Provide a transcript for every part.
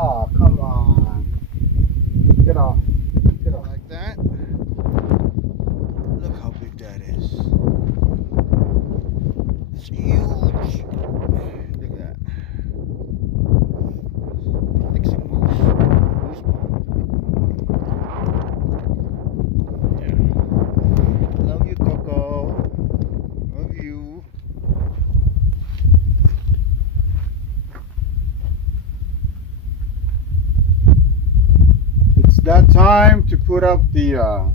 Oh, come on. Get off. Get off. Like that. Look how big that is. It's huge. Look at that. Dixie Moose. Moose Pond. Yeah. Love you, Coco. Love you. It's that time to put up the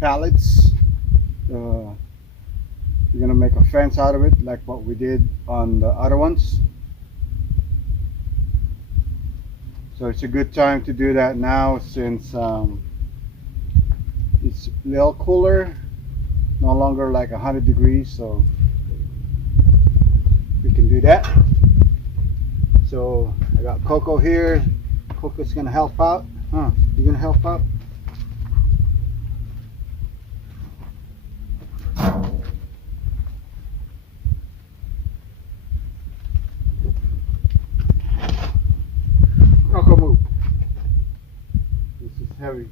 pallets. We're gonna make a fence out of it, like what we did on the other ones. So it's a good time to do that now, since it's a little cooler, no longer like 100 degrees, so we can do that. So I got Coco here. Coco's gonna help out. Huh? You gonna help out? Coco, move. This is heavy.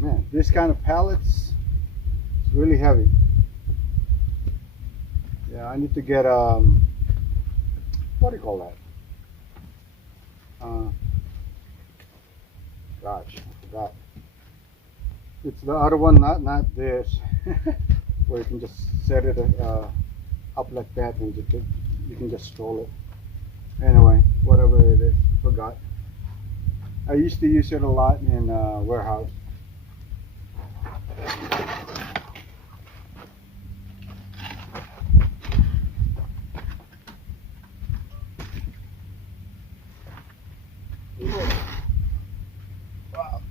Man, this kind of pallets, it's really heavy. Yeah, I need to get what do you call that? Gosh, I forgot. It's the other one, not this, where you can just set it up like that and you can just roll it. Anyway, whatever it is, forgot. I used to use it a lot in warehouse. Wow.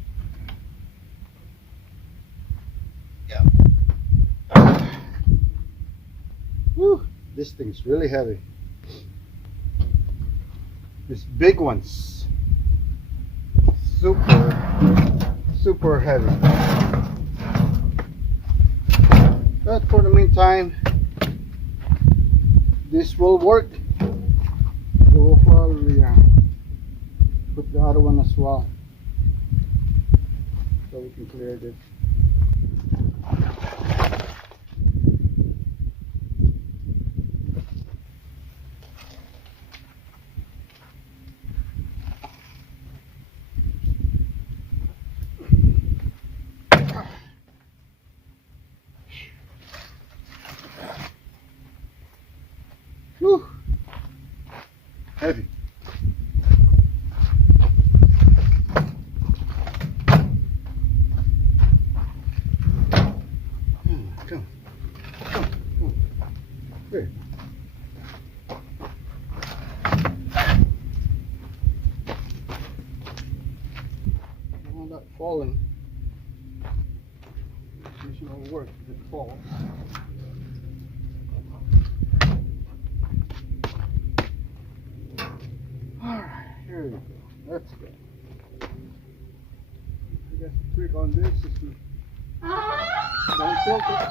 Yeah. Woo, this thing's really heavy. These big ones, super heavy. But for the meantime, this will work. So we'll probably put the other one as well, so we can clear this. Whew. Heavy. Come. Here. I want that falling. This will work if it falls. Alright, here we go. That's good. I guess the trick on this is to don't tilt it.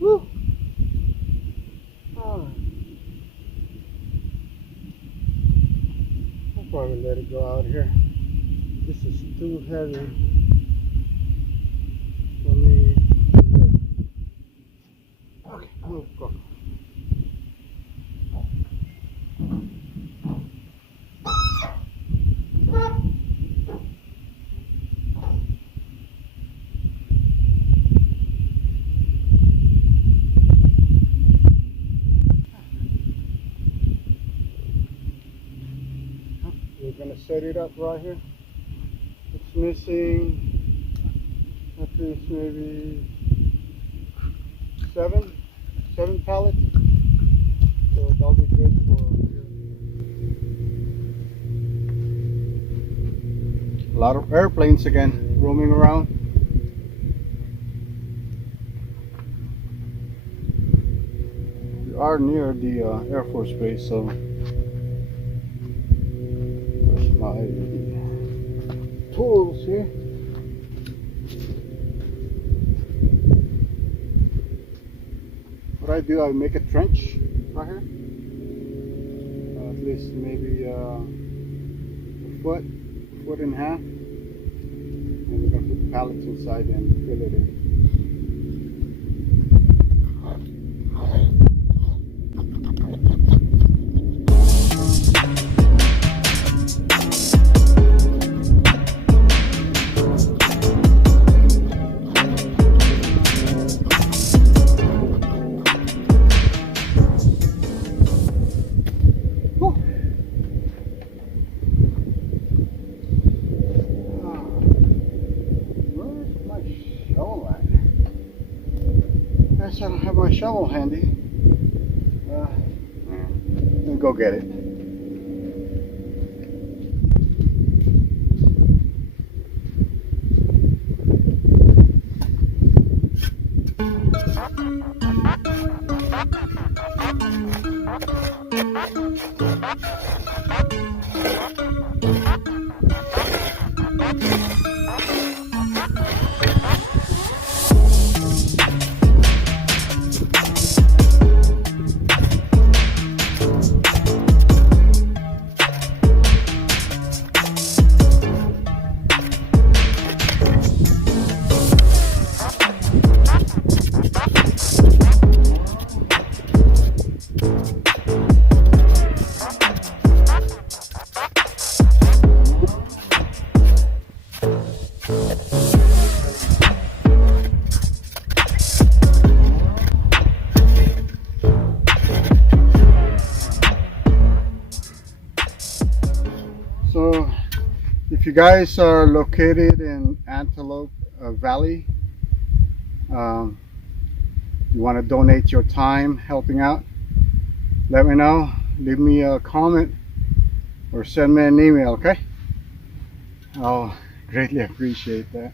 Woo! Oh. I'll probably let it go out here. This is too heavy for me. Okay, move, go. set it up right here. It's missing at least maybe seven pallets. So that'll be good for a lot of airplanes again roaming around. We are near the Air Force Base, so where's my tools here? What I do, I make a trench right here, at least maybe a foot and a half, and we're gonna put the pallets inside and fill it in. I don't have my shovel handy. Let me go get it. So if you guys are located in Antelope Valley, you want to donate your time helping out, let me know. Leave me a comment or send me an email, okay? I'll greatly appreciate that.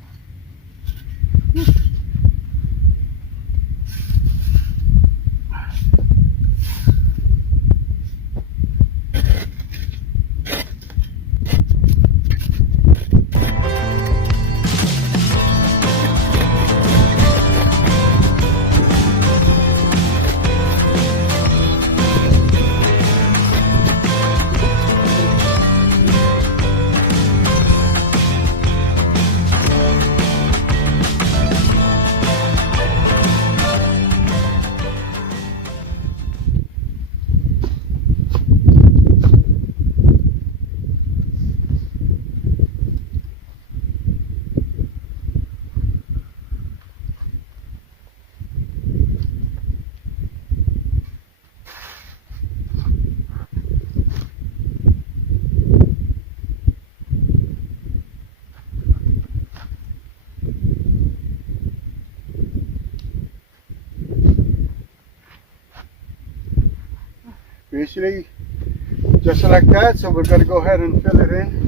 Basically just like that, so we're going to go ahead and fill it in.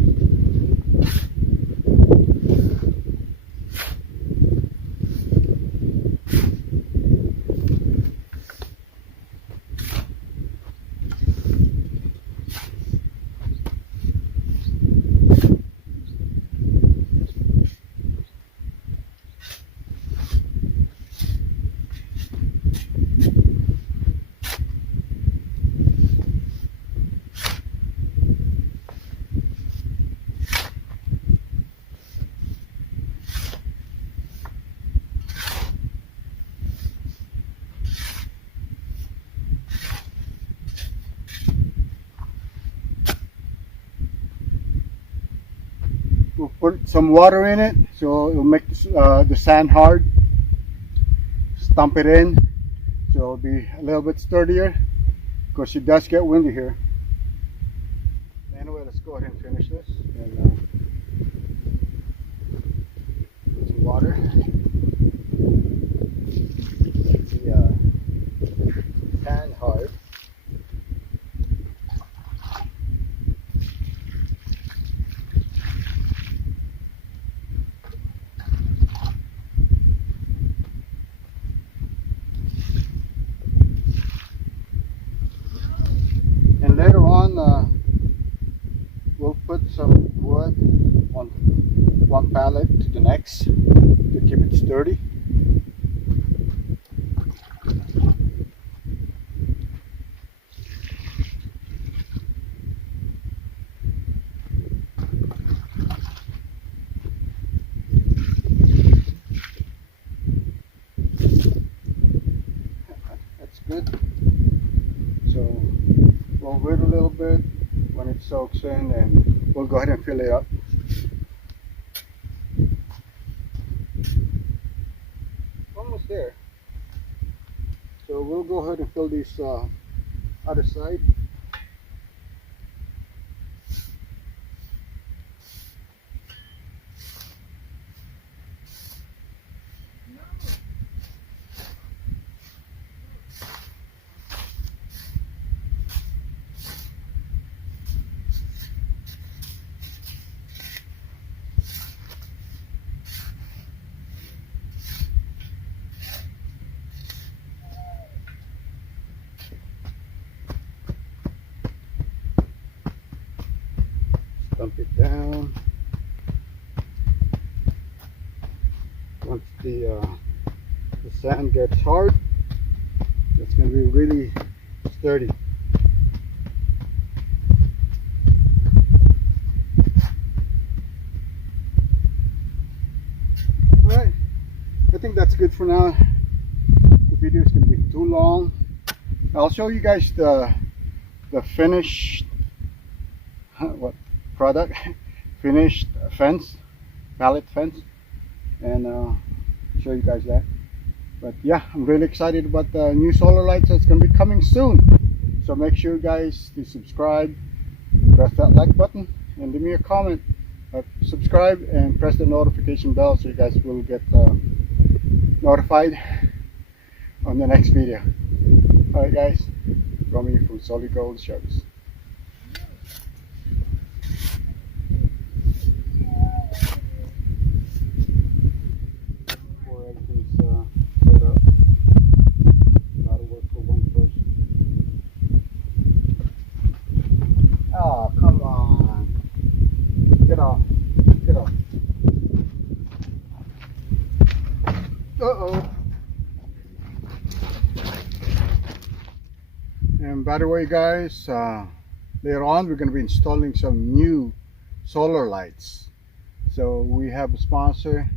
We'll put some water in it so it'll make the sand hard. Stump it in so it'll be a little bit sturdier because it does get windy here. And anyway, let's go ahead and finish this and put some water. The sand hard. And later on, we'll put some wood on one pallet to the next to keep it sturdy. That's good. So we'll wait a little bit when it soaks in, and we'll go ahead and fill it up. Almost there. So we'll go ahead and fill this other side. Dump it down. Once the sand gets hard, it's going to be really sturdy. Alright, I think that's good for now. The video is going to be too long. I'll show you guys the finished product, finished fence, pallet fence, and show you guys that. But yeah, I'm really excited about the new solar lights that's going to be coming soon. So make sure you guys to subscribe, press that like button, and leave me a comment. Subscribe and press the notification bell so you guys will get notified on the next video. Alright guys, Romy from Solid Gold Shows. Oh, come on. Get off. Get off. Uh-oh. And by the way, guys, later on we're going to be installing some new solar lights. So we have a sponsor